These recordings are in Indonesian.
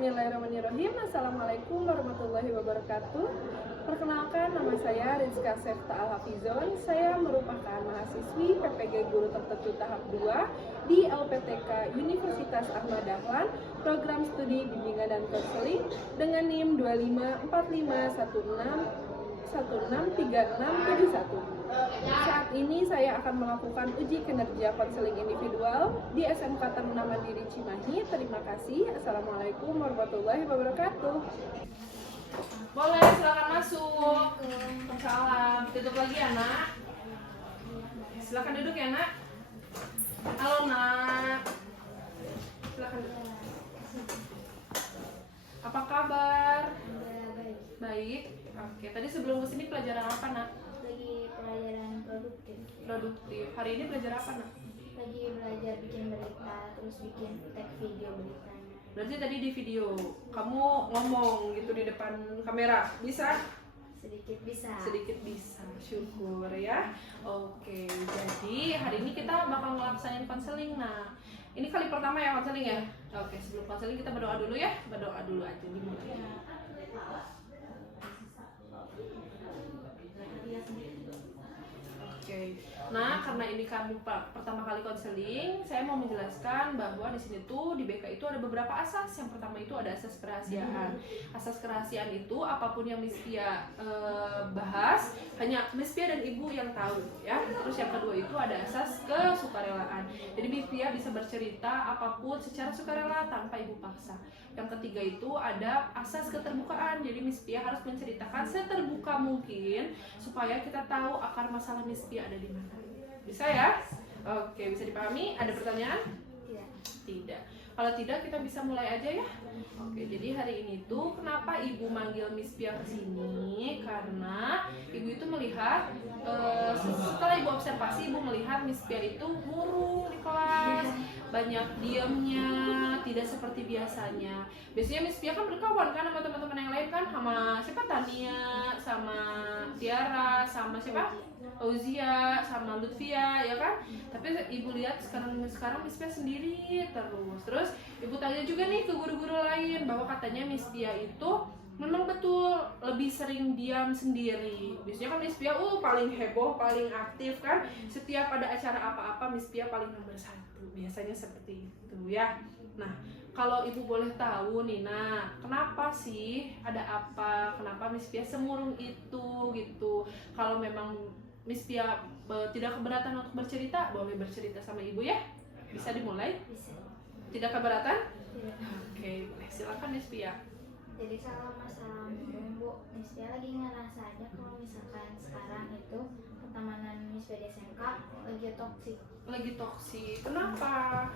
Bismillahirrahmanirrahim. Assalamualaikum warahmatullahi wabarakatuh. Perkenalkan, nama saya Rizka Sefta Al-Hafizon. Saya merupakan mahasiswi PPG Guru Tertentu tahap 2 di LPTK Universitas Ahmad Dahlan, program studi bimbingan dan konseling dengan NIM 254516163671. Saat ini saya akan melakukan uji kinerja konseling individual di SMK Taruna Mandiri Cimahi. Terima kasih. Assalamualaikum warahmatullahi wabarakatuh. Boleh, silakan masuk. Salam. Tutup lagi ya, Nak. Silakan duduk ya, Nak. Halo, Nak. Silakan duduk. Apa kabar? Baik. Oke, tadi sebelum kesini pelajaran apa, Nak? Lagi pelajaran produktif. Hari ini belajar apa, Nak? Lagi belajar bikin berita, terus bikin tag video beritanya. Berarti tadi di video kamu ngomong gitu di depan kamera, bisa? Sedikit bisa. Sedikit bisa, syukur ya. Oke, jadi hari ini kita bakal ngelaksanain konseling. Nah, ini kali pertama ya konseling ya. Oke, sebelum konseling kita berdoa dulu ya. Berdoa dulu aja dimulai. Oke. Nah, karena ini kamu pertama kali konseling, saya mau menjelaskan bahwa di sini tuh di BK itu ada beberapa asas. Yang pertama itu ada asas kerahasiaan. Asas kerahasiaan itu apapun yang Miss Pia bahas, hanya Miss Pia dan Ibu yang tahu ya. Terus yang kedua itu ada asas kesukarelaan. Jadi Miss Pia bisa bercerita apapun secara sukarela tanpa Ibu paksa. Yang ketiga itu ada asas keterbukaan. Jadi Miss Pia harus menceritakan seterbuka mungkin supaya kita tahu akar masalah Miss Pia ada di mana. Bisa ya? Oke, bisa dipahami? Ada pertanyaan? Tidak. Tidak. Kalau tidak kita bisa mulai aja ya. Oke, jadi hari ini tuh kenapa Ibu manggil Miss Pia ke sini? Karena Ibu itu melihat setelah Ibu observasi, Ibu melihat Miss Pia itu murung di kelas, banyak diamnya, tidak seperti biasanya. Biasanya Miss Pia kan berkawan kan sama teman-teman yang lain kan, sama siapa, Tania, sama Tiara, sama siapa, Fauzia, sama Lutfia ya kan. Tapi Ibu lihat sekarang Miss Pia sendiri terus Ibu tanya juga nih ke guru-guru lain bahwa katanya Miss Pia itu memang betul lebih sering diam sendiri. Biasanya kan Miss Pia paling heboh, paling aktif kan. Setiap ada acara apa-apa Miss Pia paling nomor 1. Biasanya seperti itu ya. Nah, kalau Ibu boleh tahu nih, nah, kenapa sih, ada apa? Kenapa Miss Pia semurung itu gitu? Kalau memang Miss Pia tidak keberatan untuk bercerita, boleh bercerita sama Ibu ya. Bisa dimulai? Bisa. Tidak keberatan? Tidak. Oke, boleh. Silakan Miss Pia. Jadi salam Bu. Miss Pia lagi ngerasa aja kalau misalkan sekarang itu pertemanan Miss Pia di SMK lagi toksik. Lagi toksik. Kenapa?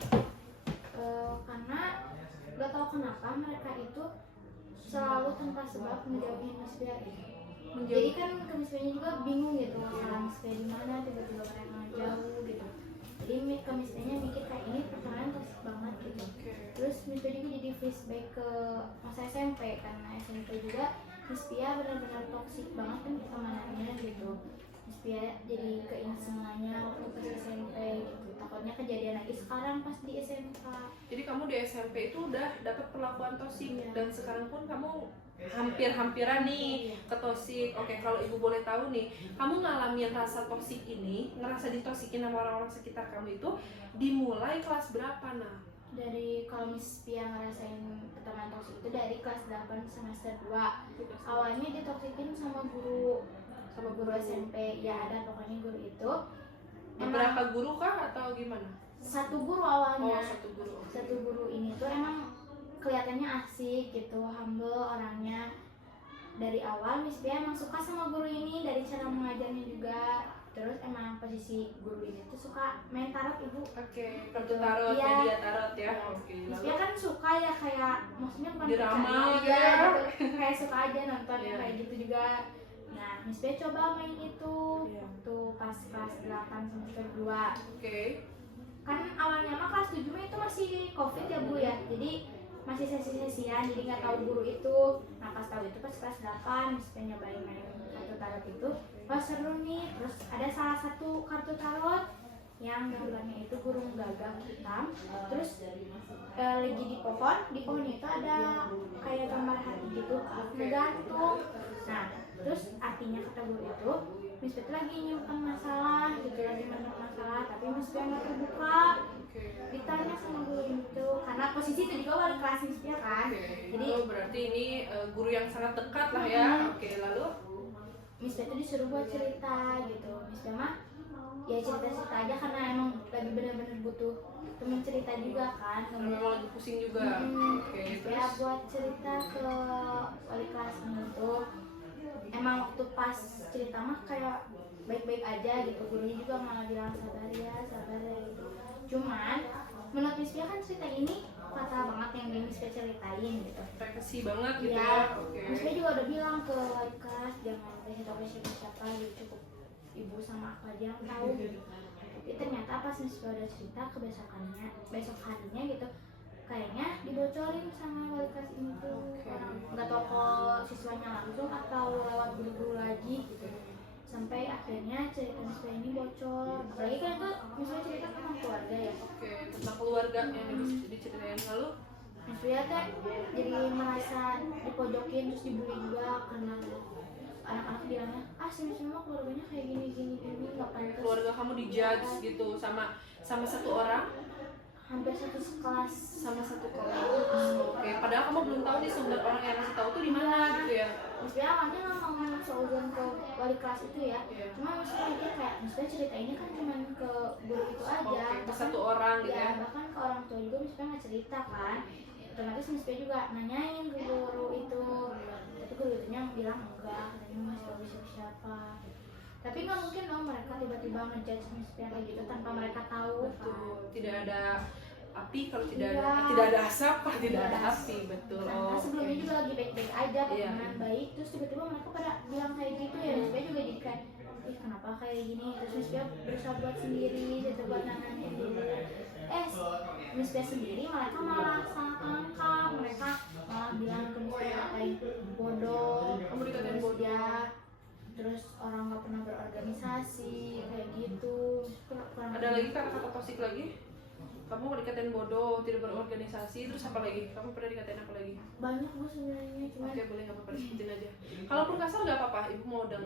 Karena gak tahu kenapa mereka itu selalu tanpa sebab menjauhin Miss Pia. Jadi kan ke Miss Pia juga bingung gitu masalah Miss Pia di mana, tiba-tiba mereka ngejauh gitu. Jadi ke Miss Pia mikir kayak ini pertemanan toksik banget gitu. Terus Miss Pia juga jadi flashback ke masa SMP, karena SMP juga Miss Pia benar-benar toksik banget kan pertemanannya gitu. Miss Pia jadi keinget semuanya waktu pas SMP gitu. Takutnya kejadian lagi sekarang pas di SMK. Jadi kamu di SMP itu udah dapat perlakuan toksik dan sekarang pun kamu hampir-hampiran nih ke toksik. Oke, kalau Ibu boleh tahu nih, kamu ngalamin rasa toksik ini, ngerasa ditosikin sama orang-orang sekitar kamu itu dimulai kelas berapa, Nah? Dari kalau Miss Pia ngerasain pertemanan toksik itu dari kelas 8 semester 2. Awalnya ditoksikin sama guru SMP. Ya ada pokoknya guru itu. Beberapa guru kah atau gimana? Satu guru awalnya. Satu guru. Satu guru ini tuh emang kelihatannya asik gitu, humble orangnya. Dari awal Miss Pia emang suka sama guru ini, dari cara mengajarnya juga. Terus emang posisi guru ini tuh suka main tarot, Ibu. Oke, kartu tarot, Iya. media tarot ya. Oke, Miss lalu Pia kan suka ya, kayak maksudnya bukan diramal percaya, ya. gitu. Kayak suka aja nonton Iya. kayak gitu juga. Nah, Miss Pia coba main itu Iya. waktu pas kelas 8 semester 2. Oke. Kan awalnya mah kelas 7 itu masih Covid ya, Bu ya. Jadi masih sesi-sesian, jadi nggak tahu guru itu. Nah, pas tahu itu pas kelas 8 Miss Pia nyobain main kartu tarot itu. Wah, seru nih. Terus ada salah satu kartu tarot yang gambarnya itu burung gagak hitam, terus lagi di pohon itu ada patah hati gitu, ngegantung. Nah terus artinya kata guru itu Miss P lagi nyimpan masalah gitu, lagi menyimpan masalah, tapi Miss P nggak terbuka. Ditanya sama guru itu, karena posisi itu juga wali kelas Miss P kan. Jadi berarti ini guru yang sangat dekat lah ya. Oke, lalu Miss P itu disuruh buat cerita gitu. Miss P mah ya cerita-cerita aja karena emang lagi bener-bener butuh temen cerita juga kan. karena memang lagi pusing juga. Oke, Miss P terus buat cerita ke wali kelasnya itu. Emang waktu pas cerita mah kayak baik-baik aja gitu, gurunya juga malah bilang sabar ya gitu. Cuman menurut Miss P kan cerita ini fatal banget yang Miss P ceritain gitu. privasi banget gitu Ya, ya. Oke. Miss P juga udah bilang ke wali kelas jangan kasih tau ke siapa gitu, cukup ibu sama aku aja yang tahu gitu. Tapi ternyata pas Miss P udah cerita besok harinya gitu, kayaknya dibocorin sama wali kelas ini tuh. Orang nggak tahu kok siswanya langsung atau lewat guru-guru lagi gitu. Sampai akhirnya cerita Miss P ini bocor. Apalagi kan itu Miss P cerita tentang keluarga ya. Oke, tentang keluarga yang diceritain. Lalu Miss P teh jadi merasa dipojokin terus dibully juga karena anak-anak bilangnya si Miss P mah keluarganya kayak gini nggak pantas. keluarga kamu dijudge gitu sama satu orang, Hampir satu kelas. sama satu kelas. Oke, padahal kamu belum tahu nih sumber orang yang ngasih tahu tuh di mana gitu ya. Miss P awalnya nggak mau seuzon ke wali kelas itu ya. Iya. Cuma Miss P aja kayak Miss P cerita ini kan cuma ke guru itu aja. Oke, ke Bahkan- satu orang gitu ya, ya. bahkan ke orang tua juga Miss P nggak cerita kan. Otomatis Miss P juga nanyain ke guru itu, tapi guru itunya bilang enggak, katanya masih tahu siapa. Tapi nggak mungkin dong mereka tiba-tiba ngejudge Miss P kayak gitu tanpa mereka tahu. Betul. Tidak ada api kalau tidak Iya. tidak ada asap kalau tidak ada Iya. api. Betul. Karena Oh, sebelumnya oke. juga lagi baik-baik aja, Iya. dengan baik, terus tiba-tiba mereka pada bilang kayak gitu ya. Miss P juga jadi kayak, ih kenapa kayak gini, terus Miss P berusaha buat sendiri, gitu buat nanganin dulu. Miss P sendiri mereka malah salah angka, mereka malah bilang ke Miss P kayak bodoh, Kamu dikatain bodoh. ya, terus orang nggak pernah berorganisasi kayak gitu. Ada lagi kata-kata toksik lagi? Kamu dikatain bodoh, tidak berorganisasi, terus apa lagi? Kamu pernah dikatain apa lagi? banyak bu sebenarnya, cuman Oke, boleh nggak apa-apa disebutin aja. Kalaupun kasar nggak apa-apa, ibu mau tahu.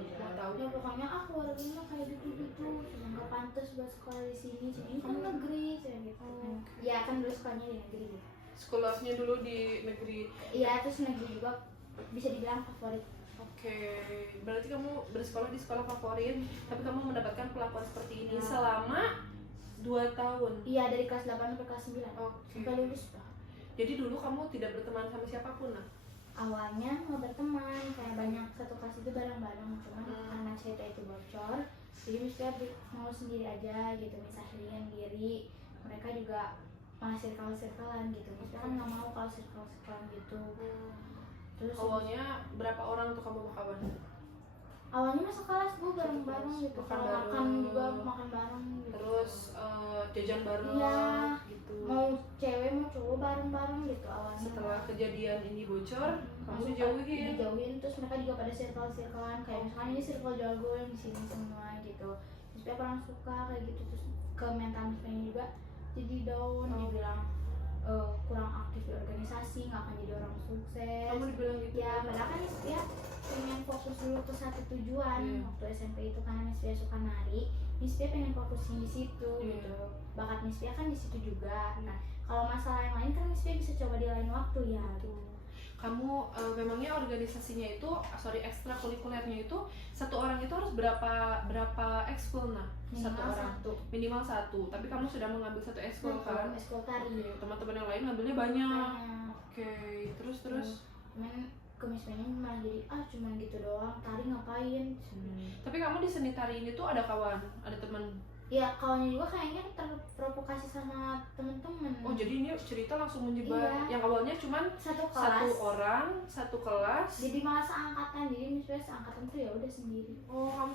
ya pokoknya aku orangnya kayak gitu cuma nggak pantas buat sekolah di sini, ini kan negeri kayak gitu. Ya kan dulu sekolahnya di negeri gitu. Sekolahnya dulu di negeri. Iya, terus negeri juga bisa dibilang favorit. Oke, berarti kamu bersekolah di sekolah favorit, tapi kamu mendapatkan perlakuan seperti ini selama 2 tahun. Iya, dari kelas 8 sampai kelas 9 Oke. sampai lulus lah. Jadi dulu kamu tidak berteman sama siapapun, nah? Awalnya nggak berteman, kayak banyak satu kelas itu bareng-bareng, cuman karena cerita itu bocor, jadi misalnya mau sendiri aja gitu, misahin diri. Mereka juga malah circle-circlean gitu, misalnya kan nggak mau kalau circle-circlean gitu. Terus Awalnya berapa orang tuh kamu berkawan? awalnya masuk kelas bu bareng-bareng gitu, Makan kalau bareng. makan juga makan bareng gitu. Terus jajan bareng Iya, gitu. mau cewek mau cowok bareng-bareng gitu awalnya. Setelah kejadian ini bocor, kamu Langsung dijauhin. dijauhin, terus mereka juga pada circle-circlean kayak misalnya ini circle jago yang di sini semua gitu. Terus dia kurang suka kayak gitu, terus ke mental misalnya juga jadi down, dibilang kurang aktif di organisasi, nggak akan jadi orang sukses. Kamu dibilang gitu? Ya padahal kan ya pengen fokus dulu ke satu tujuan. Waktu SMP itu kan Miss Pia suka nari, Miss Pia pengen fokusin di situ gitu. Bakat Miss Pia kan di situ juga. Nah kalau masalah yang lain kan Miss Pia bisa coba di lain waktu ya gitu. Kamu memangnya organisasinya itu, ekstrakurikulernya itu satu orang itu harus berapa ekskul, nah? Satu Minimal orang satu. minimal satu. Tapi kamu sudah mengambil satu ekskul kan? Ekskul tari. Teman-teman yang lain ngambilnya banyak. Oke, terus Cuman kemiskinannya malah jadi cuman gitu doang, tari ngapain. Tapi kamu di seni tari ini tuh ada kawan, ada teman. Ya kawannya juga kayaknya terprovokasi sama temen-temen. Oh jadi ini cerita langsung menyebar. Iya. Yang awalnya cuman satu satu kelas. orang, satu kelas. Jadi malah seangkatan, jadi misalnya seangkatan tuh ya udah sendiri. Oh kamu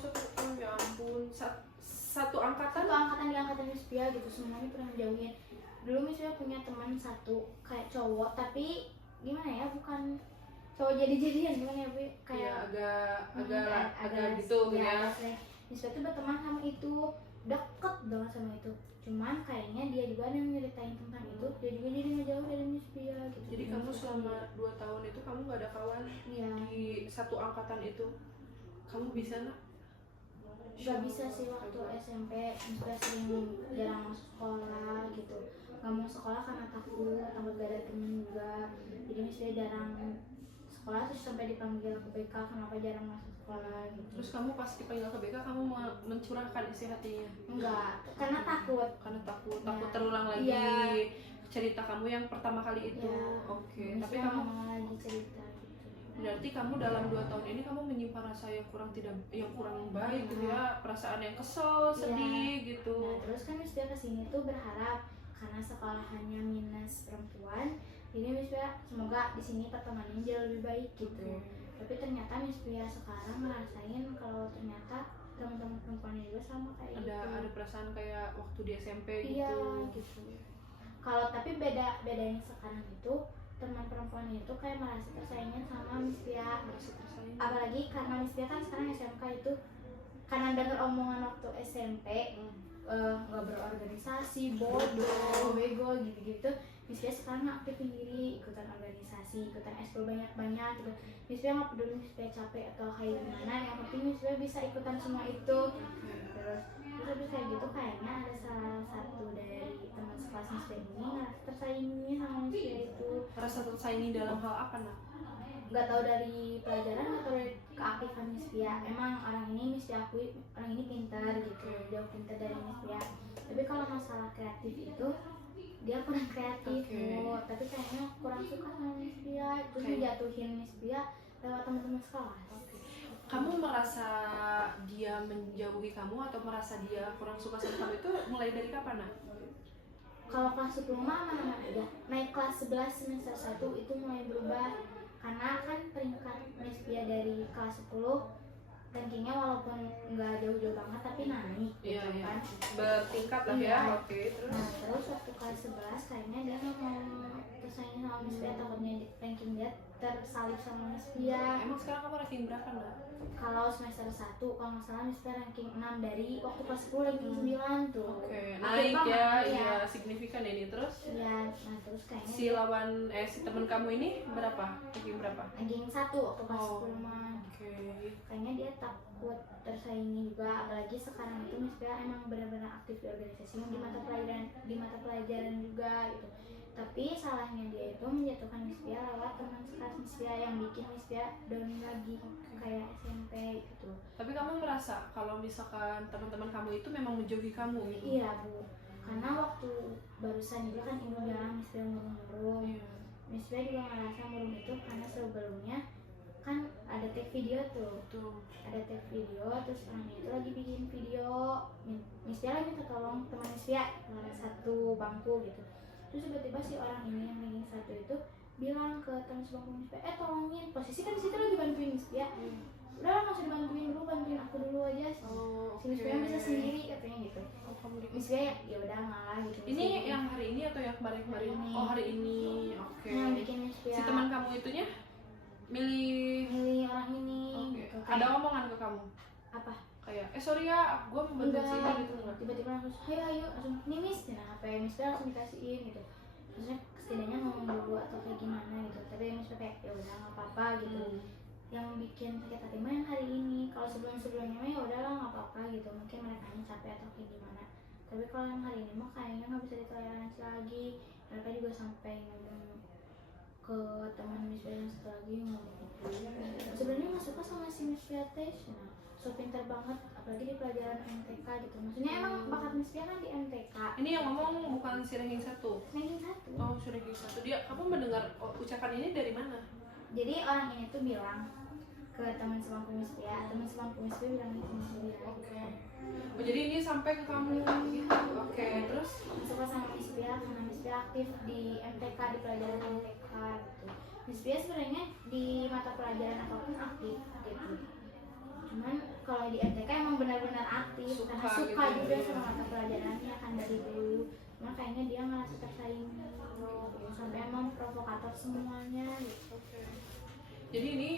ya ampun, satu angkatan. Satu angkatan di angkatan Mispia gitu, semuanya pernah jauhin. Dulu misalnya punya teman satu kayak cowok, tapi gimana ya, bukan cowok jadi-jadian, gimana ya Bu? Kayak Iya, agak gitu ya, ya. Mispia tuh berteman sama itu, deket banget sama itu. Cuman kayaknya dia juga yang nyeritain tentang itu, dia juga jadi ngejauh dari Miss Pia gitu. Jadi kamu selama 2 tahun itu kamu gak ada kawan Iya. di satu angkatan itu. Kamu bisa nggak? Gak bisa sih waktu SMP, misalnya sering jarang masuk sekolah gitu, gak mau sekolah karena takut gak ada temen juga. Jadi misalnya jarang sekolah, terus sampai dipanggil ke BK kenapa jarang masuk sekolah gitu. Terus kamu pas dipanggil ke BK kamu mencurahkan isi hatinya? Enggak, karena takut. Karena takut Ya. terulang lagi Iya. cerita kamu yang pertama kali itu. Ya. Oke, tapi Misalnya kamu mau lagi cerita gitu. berarti kamu dalam 2 tahun ini kamu menyimpan rasa yang kurang baik gitu ya, perasaan yang kesel, sedih gitu. Nah terus kan Miss Bia kesini tuh berharap karena sekolahannya minus perempuan, jadi Miss Bia semoga di sini pertemanannya jauh lebih baik gitu. Tapi ternyata Miss Bia sekarang ngerasain kalau ternyata teman-teman perempuannya juga sama kayak gitu. Ada perasaan kayak waktu di SMP gitu. Iya gitu. Kalau tapi bedanya sekarang itu teman perempuan itu kayak merasa tersaingin sama Miss Bia. Merasa tersaing. Apalagi karena Miss Bia kan sekarang SMK itu, karena denger omongan waktu SMP nggak berorganisasi, bodoh, bego gitu-gitu. Miss Bia sekarang aktif sendiri, ikutan organisasi, ikutan eskul banyak-banyak gitu. Miss Bia nggak peduli Miss Bia capek atau kayak gimana, yang penting Miss Bia bisa ikutan semua itu. Terus habis kayak gitu kayaknya ada salah satu dari teman sekelas Miss Bia ini ngerasa tersaingi sama Miss Bia itu. Merasa tersaingi dalam hal apa nak? Nggak tahu dari pelajaran atau dari keaktifan Miss Pia. Emang orang ini Miss Pia akui orang ini pintar gitu, jauh pintar dari Miss Pia. Tapi kalau masalah kreatif itu dia kurang kreatif. Tapi kayaknya kurang suka sama Miss Pia, terus menjatuhin Miss Pia lewat teman-teman sekolah. Kamu merasa dia menjauhi kamu atau merasa dia kurang suka sama kamu itu mulai dari kapan nak? Kalau kelas 10 mah aman-aman aja. Naik kelas 11 semester 1 itu mulai berubah. Karena kan peringkat Miss Pia dari kelas 10 rankingnya walaupun nggak jauh-jauh banget tapi naik gitu kan. Bertingkat lah ya. Oke, terus? Nah terus waktu kelas 11 kayaknya dia nggak mau bersaing sama Miss Pia, takutnya ranking dia tersalip sama Miss Pia. Emang sekarang kamu ranking berapa nak? Kalau semester 1 kalau nggak salah Miss Pia ranking 6 dari waktu kelas 10 ranking 9 tuh. Naik ya, iya signifikan ini. Terus? Iya, nah terus kayaknya Si lawan si teman kamu ini berapa? Ranking berapa? ranking 1 waktu kelas 10 mah. Kayaknya dia takut tersaingi juga, apalagi sekarang itu Miss Pia emang benar-benar aktif di organisasi di mata pelajaran juga gitu. Tapi salahnya dia itu menjatuhkan Miss Pia lewat teman sekelas Miss Pia yang bikin Miss Pia down lagi kayak SMP gitu. Tapi kamu merasa kalau misalkan teman-teman kamu itu memang menjauhi kamu gitu? Iya Bu, karena waktu barusan juga kan ibu bilang Miss Pia murung-murung. Miss Pia juga ngerasa murung itu karena sebelumnya kan ada tag video tuh. Ada tag video, terus orang itu lagi bikin video, Miss Pia lagi minta tolong teman Miss Pia satu bangku gitu. Terus tiba-tiba si orang ini yang ranking 1 itu bilang ke teman sebangku Miss Pia, tolongin, posisi kan di situ lagi bantuin Miss Pia. Udah lah nggak usah dibantuin dulu, bantuin aku dulu aja. Si Miss Pia bisa sendiri katanya gitu. Miss Pia ya udah ngalah gitu. Ini yang hari ini atau yang kemarin-kemarin? Oh hari ini, oke. Yang bikin Miss Pia. Si teman kamu itunya milih orang ini. Gitu, ada omongan ke kamu? Apa? Kayak sorry ya, gue mau bantuin sini gitu enggak? Tiba-tiba langsung ayo langsung nih Miss, nah HP Miss Pia langsung dikasihin gitu. Terusnya setidaknya ngomong dulu atau kayak gimana gitu. Tapi Miss Pia kayak ya udah nggak apa-apa gitu. Yang bikin sakit hati mah yang hari ini. Kalau sebelum-sebelumnya mah ya udahlah nggak apa-apa gitu. Mungkin mereka capek atau kayak gimana. Tapi kalau yang hari ini mah kayaknya nggak bisa ditoleransi lagi. Mereka juga sampai ngomong ke teman Miss Pia yang satu lagi ngomong sebenarnya nggak suka sama si Miss Pia tes, nah so pintar banget apalagi di pelajaran MTK gitu. Maksudnya emang bakat Miss Pia kan di MTK. Ini yang ngomong bukan si ranking 1? Ranking 1. Oh, si ranking 1. Dia, kamu mendengar ucapan ini dari mana? Jadi orang ini tuh bilang ke teman sebangku Miss Pia, teman sebangku Miss Pia bilang gitu Miss Pia. Oh, jadi ini sampai ke kamu gitu. Oke, terus suka sama Miss Pia karena Miss Pia aktif di MTK, di pelajaran MTK gitu. Miss Pia sebenarnya di mata pelajaran apapun aktif gitu. Cuman kalau di MTK emang benar-benar aktif karena suka gitu, juga sama mata pelajarannya kan dari dulu. Cuma kayaknya dia ngerasa tersaing gitu. Sampai emang provokator semuanya gitu. Jadi ini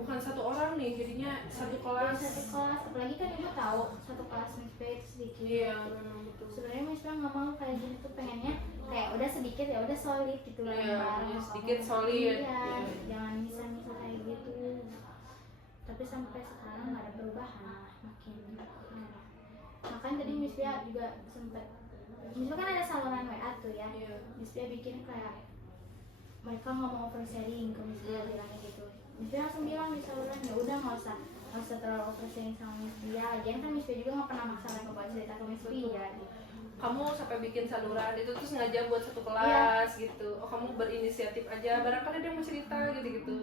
bukan satu orang nih, jadinya satu Dari kelas. satu kelas, apalagi kan ibu tahu satu kelas Miss P itu sedikit. Iya, memang betul. Sebenarnya Miss P nggak mau kayak gini tuh, pengennya kayak udah sedikit ya udah solid gitu loh. Iya, bareng, sedikit pokoknya. solid. Iya, Iya. jangan misal kayak gitu. Tapi sampai sekarang nggak ada perubahan, makin. Makanya tadi Miss P juga sempet, Miss P kan ada saluran WA tuh ya. Iya. Miss P bikin kayak mereka nggak mau oversharing ke Miss P bilangnya gitu. Miss P langsung bilang di saluran ya udah nggak usah terlalu oversharing sama Miss P. Lagian kan Miss P juga nggak pernah maksa mereka buat cerita ke Miss P ya. Kamu sampai bikin saluran itu tuh sengaja buat satu kelas gitu. Oh, kamu berinisiatif aja, barangkali dia mau cerita gitu-gitu.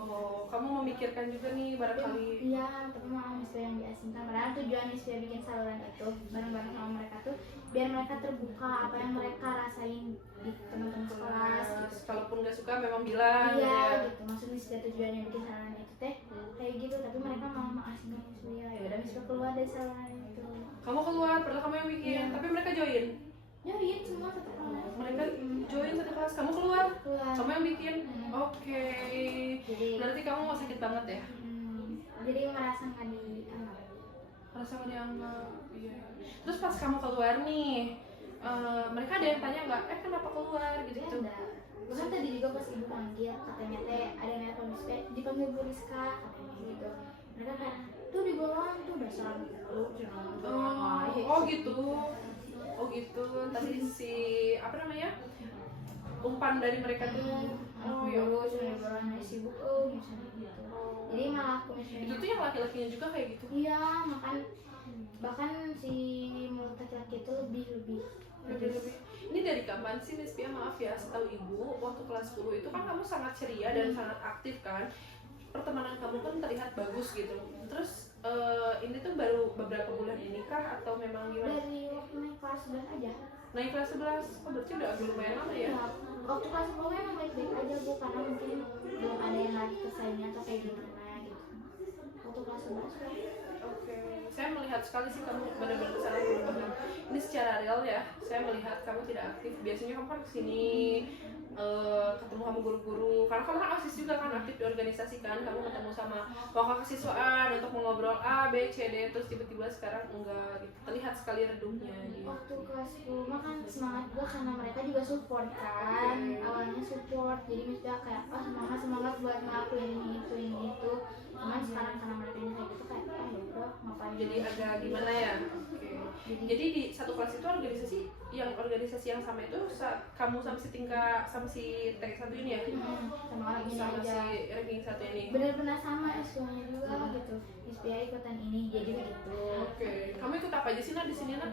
Oh, kamu memikirkan juga nih barangkali. Iya, tapi malah Miss P yang diasingkan. Padahal tujuan Miss P bikin saluran itu bareng-bareng sama mereka tuh biar mereka terbuka apa yang mereka rasain di teman-teman kelas gitu. Kalaupun nggak suka memang bilang Iya ya. gitu, maksud Miss P tujuannya bikin saluran itu teh kayak gitu, tapi mereka malah mengasingkan Miss P. Ya udah Miss P keluar dari saluran itu. Kamu keluar, padahal kamu yang bikin, Iya. tapi mereka join. Join semua satu kelas. Mereka join satu kelas, kamu keluar, Keluar. kamu yang bikin. Hmm. Oke. Jadi Berarti kamu mau sakit banget ya? jadi merasa nggak dianggap. Rasa nggak dianggap. Iya. Terus pas kamu keluar nih, mereka ada yang tanya nggak? Kenapa keluar Jadi gitu? ada. Bahkan tadi juga pas ibu panggil katanya teh ada yang nelfon Miss P, dipanggil Bu Rizka katanya gitu. Mereka kayak tuh di bawah tuh dasar lu Oh gitu. Oh gitu. Tadi si apa namanya? Umpan dari mereka tuh. Oh ya. dulu cuma di bawah sibuk misalnya gitu. Jadi malah aku Itu misalnya tuh yang laki-lakinya juga kayak gitu. iya makan bahkan si mulut laki-laki itu lebih Lebih. Ini dari kapan sih Miss Pia? Maaf ya, setahu ibu waktu kelas 10 itu kan kamu sangat ceria dan sangat aktif kan. Pertemanan kamu kan terlihat bagus gitu. Terus ini tuh baru beberapa bulan ini kah atau memang gimana? dari waktu naik kelas 11 aja. Naik kelas 11, oh berarti udah agak lumayan lama ya? Ya, waktu kelas 10 emang baik-baik aja Bu, karena mungkin belum ada yang lagi kesaingnya atau kayak gimana gitu. Waktu kelas 11 kan. Oke, saya melihat sekali sih kamu benar-benar sangat berubah. Ini secara real ya, saya melihat kamu tidak aktif. Biasanya kamu kan kesini ketemu sama guru-guru, karena kamu kan OSIS juga kan, aktif di organisasi kan. Kamu ketemu sama wakil kesiswaan untuk mengobrol A, B, C, D, terus tiba-tiba sekarang enggak gitu. Terlihat sekali redupnya gitu. Waktu kelas 10 mah kan semangat gue karena mereka juga support kan. Awalnya support, jadi misalnya kayak semangat buat ngelakuin ini itu. Cuman sekarang karena mereka kayak gitu kayak ya udah ngapain. Jadi agak gimana ya? Oke. Jadi di satu kelas itu organisasi yang sama itu kamu sama si tingkat sama si T1 ini ya? Sama orang ini Sama aja. si ranking 1 ini. Benar-benar sama S2-nya juga gitu. Mispia ikutan ini jadi begitu. Oke. Kamu ikut apa aja sih Nak di sini Nak?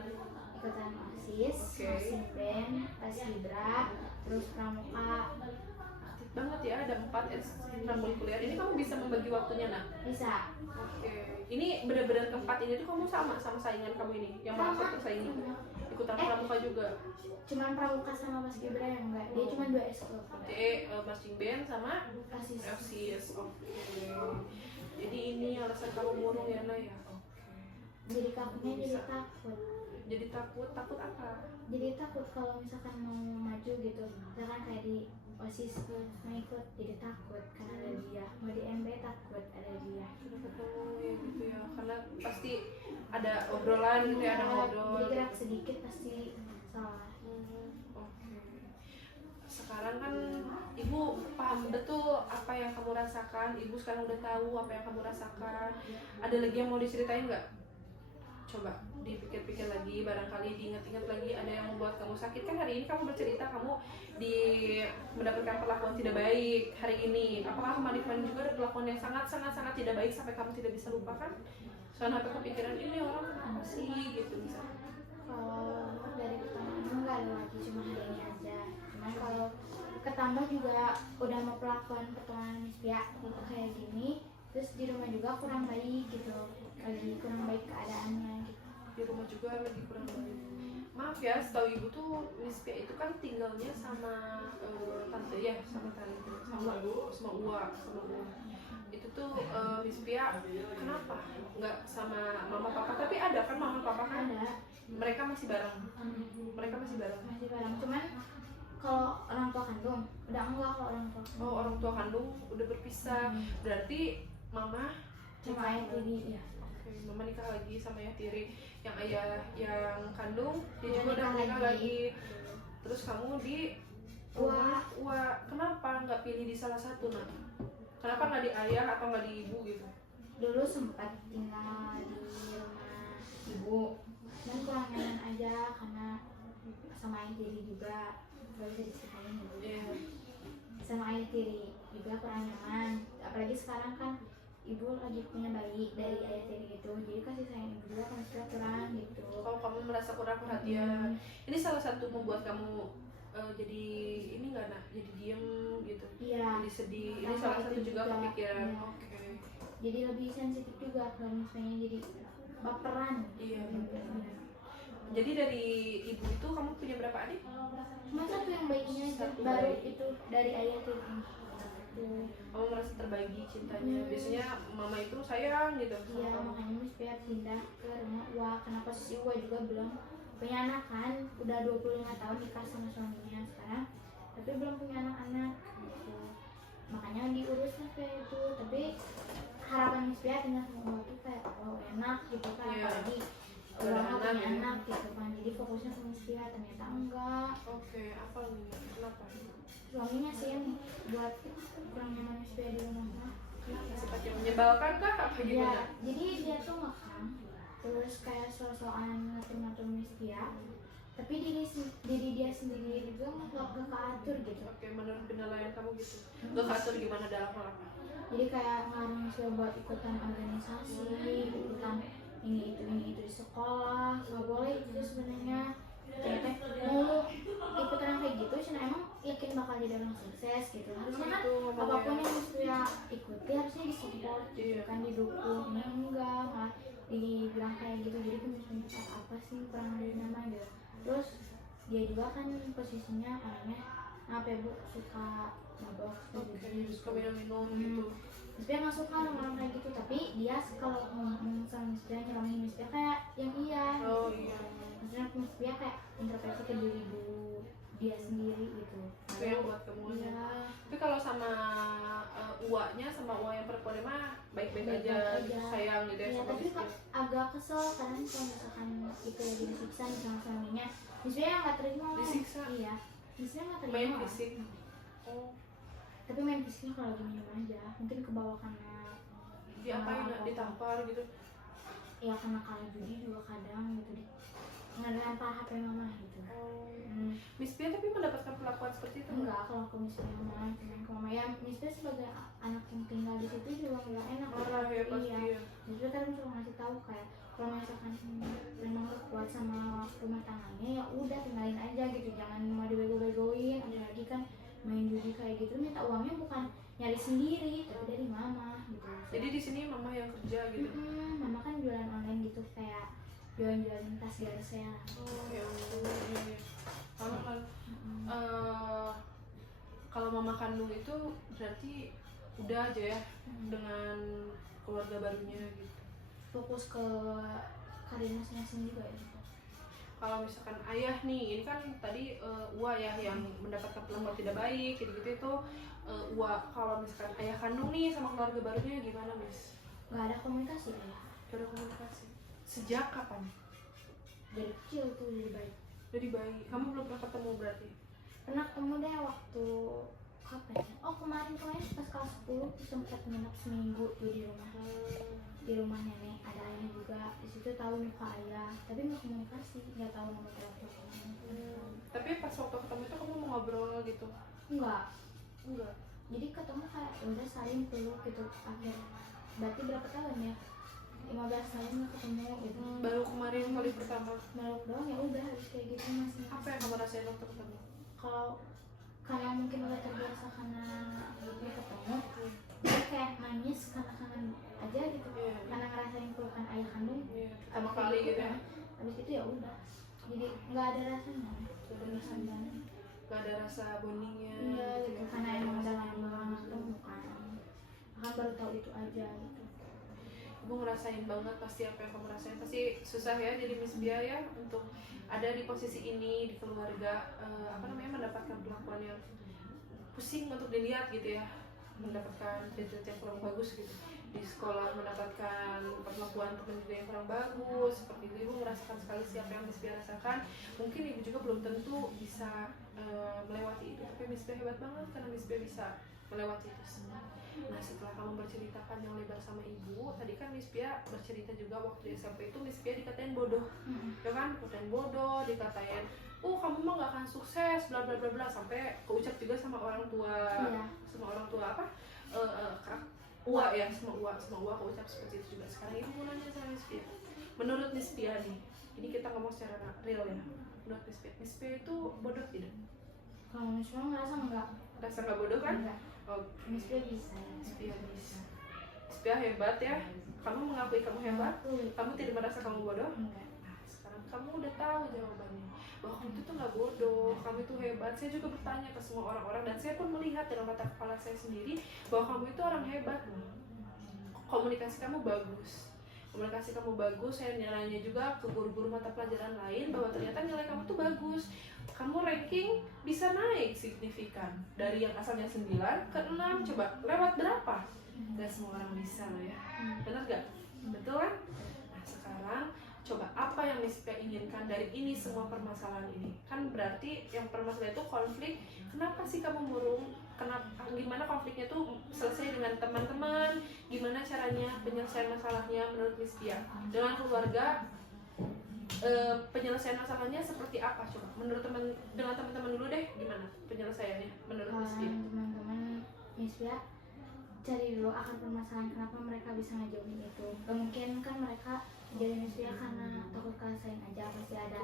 Ikutan OSIS, Oke. OSIS band, Paskibra, terus pramuka. Aktif banget ya, ada 4 kuliah. Ini kamu bisa membagi waktunya Nak? Bisa. Oke. Ini benar-benar keempat ini tuh kamu sama saingan kamu ini yang merasa tersaingi. Ikutan pramuka juga. Cuman pramuka sama Paskibra yang enggak. Dia cuma 2 ekskul. Marching band sama OSIS. FCS. Oke. Jadi ini alasan kamu murung ya Nak ya? Oke. Jadi kakunya jadi takut. Jadi takut apa? Jadi takut kalau misalkan mau maju gitu. Misalkan kayak di OSIS mau ikut jadi takut karena ada dia. Mau di MB takut ada dia. Sudah ketemu ya gitu ya, karena pasti ada obrolan gitu ya, ada ngobrol. Jadi gerak sedikit pasti salah. Oke. Sekarang kan ibu paham betul apa yang kamu rasakan. Ibu sekarang udah tahu apa yang kamu rasakan. Ada lagi yang mau diceritain nggak? Coba dipikir-pikir lagi, barangkali diingat-ingat lagi ada yang membuat kamu sakit. Kan hari ini kamu bercerita kamu mendapatkan perlakuan tidak baik hari ini. Apakah kemarin juga ada perlakuan yang sangat tidak baik sampai kamu tidak bisa lupakan? Soalnya apa kepikiran ini orang apa sih gitu misalnya. Kalau dari pertama nggak ada lagi, cuma hari ini aja. Cuman kalau ketambah juga udah mau perlakuan pertemanan Mispia kayak gini, terus di rumah juga kurang baik gitu, lagi kurang baik keadaannya gitu. Di rumah juga lagi kurang baik. Maaf ya, setahu ibu tuh Miss Pia itu kan tinggalnya sama tante ya, sama Ua. Itu tuh Miss Pia kenapa nggak sama mama papa? Tapi ada kan mama papa kan? Ada. Mereka masih bareng. Masih bareng, cuman Kalau orang tua kandung udah enggak, kalau orang tua kandung. Oh, orang tua kandung udah berpisah. Berarti mama Sama ayah tiri ya. Oke, mama nikah lagi sama ayah tiri. Yang ayah yang kandung dia Udah juga udah nikah nikah lagi. lagi. Terus kamu di Wah. kenapa nggak pilih di salah satu, nah? Kenapa nggak di ayah atau nggak di ibu gitu? Dulu sempat tinggal di rumah ibu, dan kurang nyaman aja karena sama ayah tiri juga gak bisa diceritain ya. Iya. Sama ayah tiri juga kurang nyaman, apalagi sekarang kan ibu lagi punya bayi dari ayah tiri gitu, jadi kasih sayang ibu juga kan sudah kurang gitu. Kalau kamu merasa kurang perhatian, ini salah satu membuat kamu jadi ini nggak, nak? Jadi diem gitu. Iya. Jadi sedih. Ini Sama salah itu satu juga juga. kepikiran. Iya. Oke. Jadi lebih sensitif juga kalau misalnya jadi baperan. Iya, benar. Jadi dari ibu itu kamu punya berapa adik? Cuma satu yang bayinya aja, Satu baru bayi. itu dari ayah tiri. Tuh. Kamu merasa terbagi cintanya. Biasanya mama itu sayang gitu sama Iya, kamu. makanya Miss Pia pindah ke rumah Uwa. Karena posisi Uwa juga belum punya anak kan, udah 25 tahun nikah sama suaminya sekarang, tapi belum punya anak-anak gitu. Makanya diurusnya kayak itu. Tapi harapan Miss Pia tinggal sama Uwa tuh kayak wow enak gitu kan, Iya. apalagi Udah Uwa ada nggak punya anak ya. anak gitu kan. Jadi fokusnya sama Miss Pia, ternyata enggak. Oke, apa nih? Kenapa? Suaminya sih yang buat kurang nyaman Miss Pia di rumah. Sifatnya menyebalkan kah? Apa Iya, gimana? jadi dia tuh ngekang, terus kayak sosokan ngatur-ngatur Miss Pia, tapi diri dia sendiri juga nggak keatur gitu. Oke, menurut penilaian kamu gitu. Gak atur gimana dalam hal apa? Jadi kayak ngarang Miss Pia buat ikutan organisasi, ikutan ini itu di sekolah, nggak boleh itu sebenarnya. Ternyata mau ikutan kayak gitu, Cina emang yakin bakal jadi orang sukses gitu. Harusnya kan Itu ngomongnya. apapun yang Miss Pia ikuti harusnya disupport gitu Iya. kan, didukung. Ini enggak, malah dibilang kayak gitu. Jadi tuh Miss Pia apa sih, kurang dari nama gitu. Terus dia juga kan posisinya orangnya apa ya Bu, suka mabok, Oke, suka minum-minum Hmm. gitu. Miss Pia nggak suka orang kayak gitu, tapi dia kalau ngomong sama Miss Pia, nyeramahin Miss Pia kayak yang iya. Oh iya. Maksudnya Miss Pia kayak introspeksi ke diri dulu dia sendiri gitu. Itu yang buat kamu. Iya. Tapi kalau sama uaknya, sama uak yang perempuan mah baik-baik aja, Baik-baik gitu, aja. sayang gitu ya Iya, sama tapi Miss Pia. agak kesel kan kalau misalkan itu ya disiksa nih sama suaminya. Miss Pia nggak terima. Disiksa? Iya. Miss Pia nggak terima. Main fisik. Oh, Tapi main fisiknya kalau lagi minum aja, mungkin ke bawah karena diapain? Nak? apa-apa. Ditampar gitu. Ya karena kalah judi juga kadang gitu deh. Ngelempar HP mama gitu. Oh. Hmm. Miss Pia tapi mendapatkan perlakuan seperti itu Enggak, kalau ke Miss Pia mah cuman ke mama ya. Miss Pia sebagai anak yang tinggal di situ juga nggak enak. Oh, ya pasti Iya. ya. Miss Pia kan suka ngasih tahu kayak kalau misalkan memang gak kuat sama rumah tangganya ya udah tinggalin aja gitu, jangan mau dibego-begoin. Apalagi kan main judi kayak gitu, minta uangnya bukan nyari sendiri tapi dari mama gitu. Jadi di sini mama yang kerja gitu. Mama kan jualan online gitu, kayak jualan tas Garcel. Oh ya Allah, iya, iya. Kalau kan kalau mama kandung itu berarti udah aja ya dengan keluarga barunya gitu. Fokus ke karir masing-masing juga ya. Kalau misalkan ayah nih, ini kan tadi Ua ya yang mendapatkan perlakuan tidak baik, gitu-gitu itu Ua. Kalau misalkan ayah kandung nih sama keluarga barunya gimana, Miss? Nggak ada komunikasi ya. Gak ada komunikasi. Sejak kapan? Dari kecil tuh jadi baik. Dari bayi. Kamu belum pernah ketemu berarti? Pernah ketemu deh waktu kapan ya? Oh kemarin pas kelas 10 sempat nginep seminggu tuh di rumah nenek, ada ayahnya juga. Di situ tahu muka ayah, tapi nggak komunikasi, nggak tahu nama telepon. Tapi pas waktu ketemu itu kamu mau ngobrol gitu? Enggak. Enggak. Jadi ketemu kayak udah saling peluk gitu. Akhir berarti berapa tahun ya? 15 tahun nggak ketemu gitu. Baru kemarin kali pertama. Meluk doang ya udah harus kayak gitu masih. Apa yang kamu rasain waktu ketemu? Kalau karena mungkin udah terbiasa karena belum ketemu, jadi kayak nangis karena kangen aja gitu. Iya. Karena ngerasain pelukan ayah kandung. Iya. Pertama kali gitu ya? Habis itu ya udah. Jadi nggak ada rasanya. Gak ada rasanya. Gak ada rasa bondingnya. Iya gitu gitu. ya. Karena emang udah lama banget ketemu kan. Akan baru tahu itu aja gitu. Ibu ngerasain banget pasti apa yang kamu rasain, pasti susah ya jadi Miss Bia ya untuk ada di posisi ini di keluarga, mendapatkan perlakuan yang pusing untuk dilihat gitu ya, mendapatkan treatment yang kurang bagus gitu di sekolah, mendapatkan perlakuan teman juga yang kurang bagus seperti itu. Ibu merasakan sekali siapa yang Miss Bia rasakan. Mungkin ibu juga belum tentu bisa melewati itu, tapi Miss Bia hebat banget karena Miss Bia bisa melewati itu semua. Nah, setelah kamu bercerita panjang lebar sama ibu, tadi kan Miss Bia bercerita juga waktu di SMP itu Miss Bia dikatain bodoh, ya kan? Dikatain bodoh, dikatain, kamu mah gak akan sukses, bla bla bla bla, sampai keucap juga sama orang tua, sama orang tua apa? Ua ya, sama Ua keucap seperti itu juga. Sekarang ibu mau nanya sama Miss Bia, menurut Miss Bia nih, ini kita ngomong secara real ya, menurut Miss Bia itu bodoh tidak? Kalau Miss Bia ngerasa enggak. Rasa nggak bodoh kan? Enggak. Oh, Miss Bia bisa. Miss Bia bisa. Miss Bia hebat ya. Kamu mengakui kamu hebat. Kamu tidak merasa kamu bodoh? Enggak. Nah, sekarang kamu udah tahu jawabannya. Bahwa kamu itu tuh nggak bodoh. Kamu itu hebat. Saya juga bertanya ke semua orang-orang dan saya pun melihat dalam mata kepala saya sendiri bahwa kamu itu orang hebat. Komunikasi kamu bagus. Komunikasi kamu bagus. Saya nanya juga ke guru-guru mata pelajaran lain bahwa ternyata nilai kamu tuh bagus. Kamu ranking bisa naik signifikan dari yang asalnya 9 ke 6, coba lewat berapa? Gak semua orang bisa loh ya, benar gak? Betul kan? Nah, sekarang coba apa yang Miss Bia inginkan dari ini semua permasalahan ini? Kan berarti yang permasalahan itu konflik. Kenapa sih kamu murung? Gimana konfliknya tuh selesai dengan teman-teman? Gimana caranya penyelesaian masalahnya menurut Miss Bia? Dengan keluarga, penyelesaian masalahnya seperti apa coba? Menurut dengan teman-teman dulu deh, gimana penyelesaiannya menurut Miss Bia? Teman-teman Miss Bia cari dulu akar permasalahan kenapa mereka bisa ngejauhin itu. Mungkin kan mereka jadi Miss Bia karena takut kalahin aja, pasti ada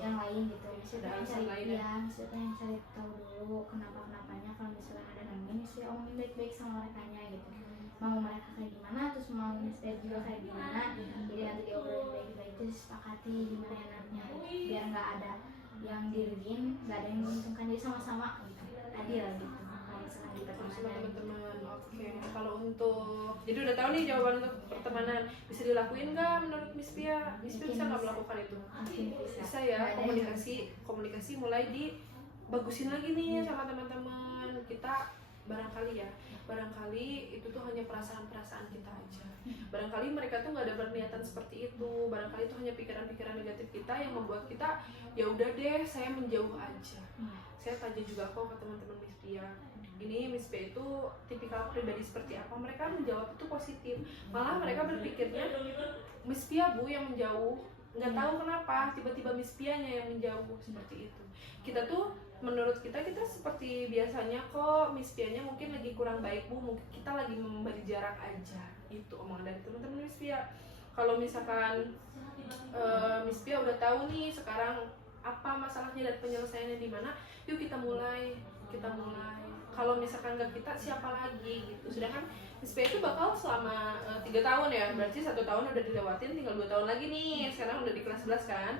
yang lain gitu. Miss Bia pengen cari Miss Bia pengen cari tahu dulu kenapanya. Kalau misalnya ada nemuin, Miss Bia omongin baik-baik sama mereka gitu. Mau mereka kayak gimana, terus mau Miss Bia juga kayak gimana, jadi nanti diobrolin baik-baik, terus sepakati gimana enaknya biar nggak ada yang dirugiin, nggak ada yang menguntungkan, jadi sama-sama gitu, adil gitu kalau misalkan kita sama teman-teman. Oke, kalau untuk jadi udah tahu nih jawaban untuk pertemanan, bisa dilakuin nggak menurut Miss Bia? Miss Bia bisa nggak melakukan itu? Bisa ya, komunikasi mulai dibagusin lagi nih sama teman-teman kita. Barangkali itu tuh hanya perasaan-perasaan kita aja. Barangkali mereka tuh nggak ada berniatan seperti itu. Barangkali itu hanya pikiran-pikiran negatif kita yang membuat kita ya udah deh, saya menjauh aja. Saya tanya juga kok ke teman-teman Miss Bia, ini Miss Bia itu tipikal pribadi seperti apa? Mereka menjawab itu positif. Malah mereka berpikirnya Miss Bia bu yang menjauh. Nggak tahu kenapa tiba-tiba Miss Bia-nya yang menjauh seperti itu. Kita tuh menurut kita seperti biasanya kok, Miss Bia-nya mungkin lagi kurang baik bu, mungkin kita lagi memberi jarak aja. Itu omongan dari teman-teman Miss Bia. Kalau misalkan Miss Bia udah tahu nih sekarang apa masalahnya dan penyelesaiannya di mana, yuk kita mulai. Kalau misalkan nggak kita, siapa lagi gitu. Sedangkan Miss Bia itu bakal selama 3 tahun ya, berarti 1 tahun udah dilewatin, tinggal 2 tahun lagi nih. Sekarang udah di kelas 11 kan,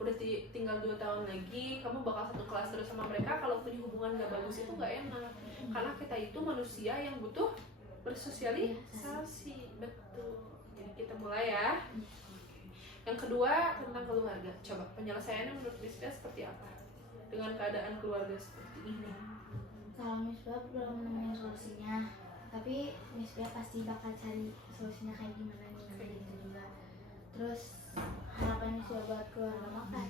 udah tinggal 2 tahun lagi, kamu bakal satu kelas terus sama mereka. Kalau punya hubungan nggak bagus itu nggak enak, karena kita itu manusia yang butuh bersosialisasi. Betul. Jadi kita mulai ya. Yang kedua tentang keluarga. Coba penyelesaiannya menurut Miss Bia seperti apa dengan keadaan keluarga seperti ini? Kalau Miss Bia belum nemuin solusinya, tapi Miss Bia pasti bakal cari solusinya kayak gimana nih gitu juga. Terus harapan Miss Bia buat keluarga maka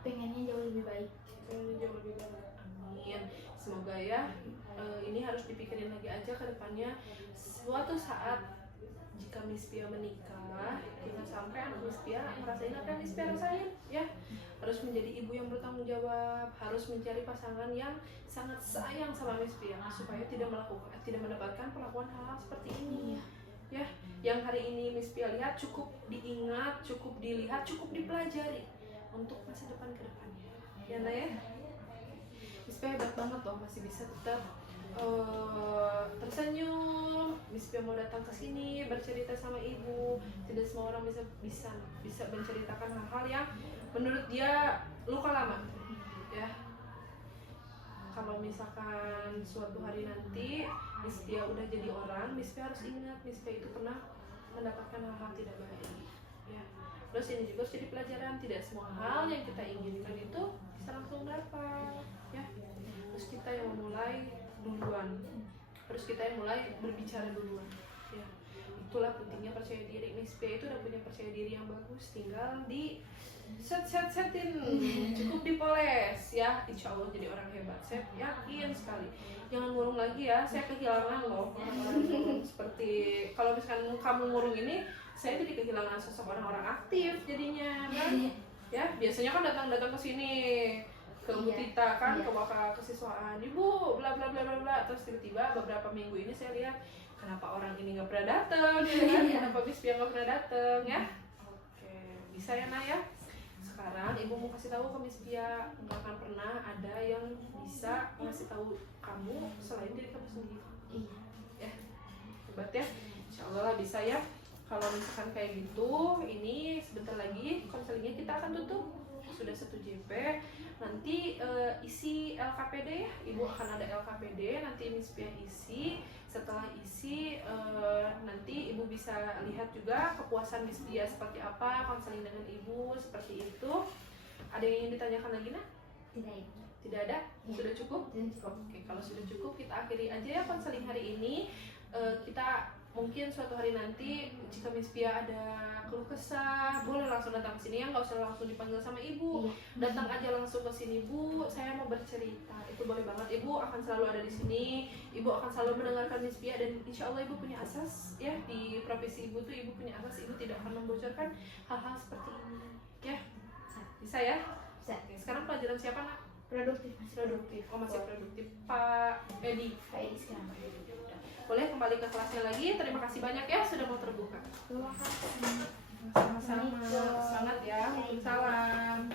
pengennya jauh lebih baik. Amin. Semoga ya ini harus dipikirin lagi aja ke depannya. Suatu saat jika Miss Bia menikah, jangan sampai anak Miss Bia ngerasain apa yang Miss Bia rasain ya. Harus menjadi ibu yang bertanggung jawab, harus mencari pasangan yang sangat sayang sama Miss Bia supaya tidak mendapatkan perlakuan hal seperti ini ya. Yang hari ini Miss Bia lihat cukup diingat, cukup dilihat, cukup dipelajari untuk masa depan ke depannya. Ya Nda ya. Miss Bia hebat banget loh, masih bisa tetap tersenyum. Miss Bia mau datang ke sini bercerita sama ibu. Tidak semua orang bisa menceritakan hal-hal yang menurut dia luka lama ya. Kamu kalau misalkan suatu hari nanti Miss Pia udah jadi orang, Miss Pia harus ingat Miss Pia itu pernah mendapatkan hal-hal tidak baik ya. Terus ini juga harus jadi pelajaran, tidak semua hal yang kita inginkan itu bisa langsung dapat ya. Terus kita yang memulai duluan, terus kita yang mulai berbicara duluan ya. Itulah pentingnya percaya diri. Miss Pia itu udah punya percaya diri yang bagus, tinggal di setin, cukup dipoles ya, insya Allah jadi orang hebat. Saya yakin sekali. Jangan ngurung lagi ya, saya kehilangan loh orang-orang seperti kalau misalkan kamu ngurung ini, saya jadi kehilangan sosok orang-orang aktif jadinya kan ya. Biasanya kan datang ke sini ke Bu Tita kan, ke wakil kesiswaan, ibu bla bla bla bla bla, terus tiba-tiba beberapa minggu ini saya lihat kenapa orang ini nggak pernah datang ya kan, kenapa Miss Pia nggak pernah datang ya. Oke, bisa ya Nak ya. Sekarang ibu mau kasih tahu ke Miss Pia, nggak akan pernah ada yang bisa ngasih tahu kamu selain diri kamu sendiri ya. Hebat ya, insya Allah lah bisa ya. Kalau misalkan kayak gitu, ini sebentar lagi konselingnya kita akan tutup, sudah 1 JP. Nanti isi LKPD ya, ibu akan ada LKPD, nanti Miss Pia isi. Setelah isi nanti ibu bisa lihat juga kepuasan Miss Pia seperti apa, konseling dengan ibu seperti itu. Ada yang ingin ditanyakan lagi Nak? Tidak ada? Sudah cukup? Oke, kalau sudah cukup kita akhiri aja ya konseling hari ini. Kita mungkin suatu hari nanti jika Miss Pia ada keluh kesah, boleh langsung datang ke sini ya, nggak usah langsung dipanggil sama ibu. Datang aja langsung ke sini, Bu, saya mau bercerita. Itu boleh banget, ibu akan selalu ada di sini. Ibu akan selalu mendengarkan Miss Pia, dan insya Allah ibu punya asas ya, di profesi ibu tuh ibu punya asas, ibu tidak akan membocorkan hal-hal seperti ini ya. Bisa ya? Bisa. Oke, sekarang pelajaran siapa Nak? Produktif. Oh masih produktif. Pak Edi sekarang. Boleh kembali ke kelasnya lagi. Terima kasih banyak ya sudah mau terbuka. Terima kasih. Sama-sama. Semangat ya. Salam.